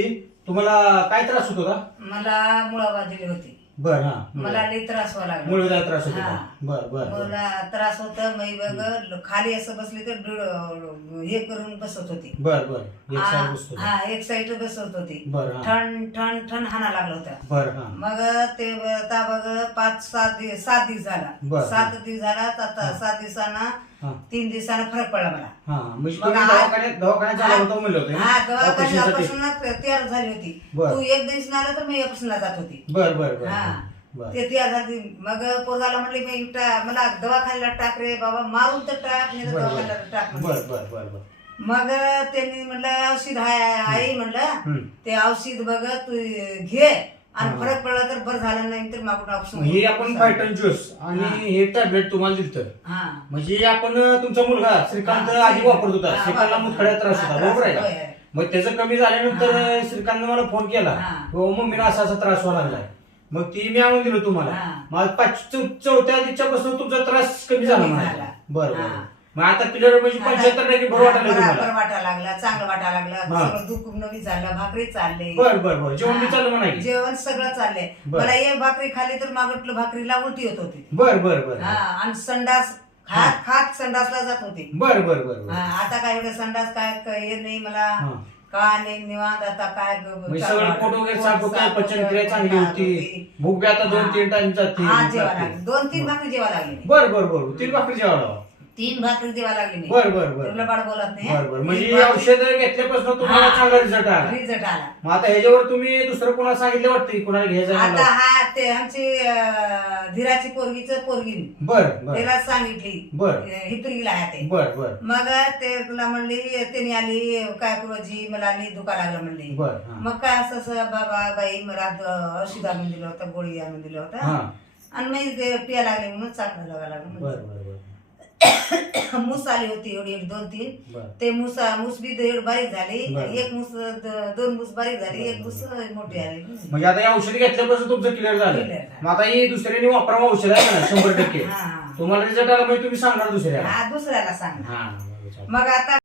तुम्हाला काय त्रास होत होता? मला मुळाबाजूली होती. बर हा. मला लई त्रास व्हायला लागला. मुळे त्रास होत. होता. बर बर बर. मला त्रास होता मी बघ खाली असं बसली तर डोळ- हे करून बसत होती. बर बर. एक हा साईड बसतो हा, एक साईड बसत होती. बर हा. ठण ठण ठण हाना लागला होता. बर हा. मग ते आता बघ पाच सात दिवस सात दिवस झाला. बरं. सात दिवस झाला तर आता सात दिवसांना हा. तीन दिवसानं फरक पडला मला. हा म्हणजे मग तुम्ही आ- दवाखान्यात दवाखान्यात झाला होता म्हणलं होतं हा ना? दवाखान्यात ऑपरेशनसाठी. ऑपरेशनात तयार झाली होती. बरं. तू एक दिवस आला तर मी ऑपरेशनला जात होती. बर बर बर हा. ते तयार झाली मग पोराला म्हणले मी मला दवाखान्याला टाक रे बाबा मारून तर टाक नाही तर दवाखान्याला टाक म्हणले. मग त्यांनी म्हणलं औषध आहे आई म्हणलं. ते औषध बघ तू घे आणि. फरक पडला तर बरं झालं नाही तर मागून ऑप्शन हे आपण फायटन ज्यूस आणि हे. टॅबलेट तुम्हाला दिलं हा. म्हणजे आपण तुमचा मुलगा श्रीकांत हा, आधी वापरत होता. हा, श्रीकांतला वापरत त्रास होता. बरोबर आहे होय. मग त्याचं कमी झाल्यानंतर श्रीकांतने मला फोन केला. हा. हो मम्मीला असा असा त्रास व्हायला लागलाय. मग ती मी आणून दिलं तुम्हाला. हा. मग पाच चौथ्या दिवसापासून तुमचा त्रास कमी झाला कमी मला झाला. बरं हा. बरं मग आता क्लिअर म्हणजे पंच्याहत्तर टक्के बरं वाटायला बरं तुम्हाला वाटायला लागला चांगलं वाटायला लागलं. हा. सगळं दुःख नवी झालं भाकरी चालले. बर बर बर. जेवण बी चालू म्हणा की जेवण सगळं चाललंय. बरं. मला एक भाकरी खाली तर मागटलं भाकरीला उलटी होत होती. बर बर बर. हा आणि संडास खात खात संडासला जात होती. बर बर बर बर. हा, आता काय एवढं संडास काय काय हे नाही मला. हा. काय नाही निवांत आता काय ग- म्हणजे सगळं. पोट वगैरे साफ होतं साफ चांगली होती. भूक बी आता दोन. तीन जाते हा जेवा लागली दोन तीन भाकरी जेवा लागली नाही. बर बर बर तीन भाकरी जेवायला तीन भाकरी जेवा लागली नाही बर बर बर तुला बाळ बोलत नाही बर बर म्हणजे औषध घेतल्यापासून तुम्हाला हा. चांगला रिझल्ट आला रिझल्ट आला मग आता ह्याच्यावर तुम्ही दुसरं कोणाला सांगितलं वाटतं की कोणाला घ्यायचं आता? हा ते आमची अं, धीराची पोरगीच पोरगी बर बर. त्याला सांगितली. बर. हितुरीला आहे ते. बर बर. मग ते तुला म्हणली त्याने आली काय कुरोजी मला आली दुखा लागलं म्हणली. बर हा. मग काय असं असं बाबा बाई मला द- औषध आणून दिलं होतं गोळी आणून दिलं हा. होतं आणि मी ते पिया लागले म्हणून चांगलं लागा लागलं बर म्हणजे. बर बर. मूस आली होती एवढी एक दोन तीन. बर. ते मूस मूस बी एवढी बारीक झाली. एक मूस द- दोन मूस बारीक झाली एक मूस मोठी आली. म्हणजे आता या औषध घेतल्यापासून तुमचं क्लिअर झालं. Clear झालं. मग आता ही दुसऱ्याने वापरावं औषध आहे ना शंभर टक्के. हा. तुम्हाला रिझल्ट आला म्हणजे तुम्ही सांगणार दुसऱ्याला. हा दुसऱ्याला सांग हा. मग आता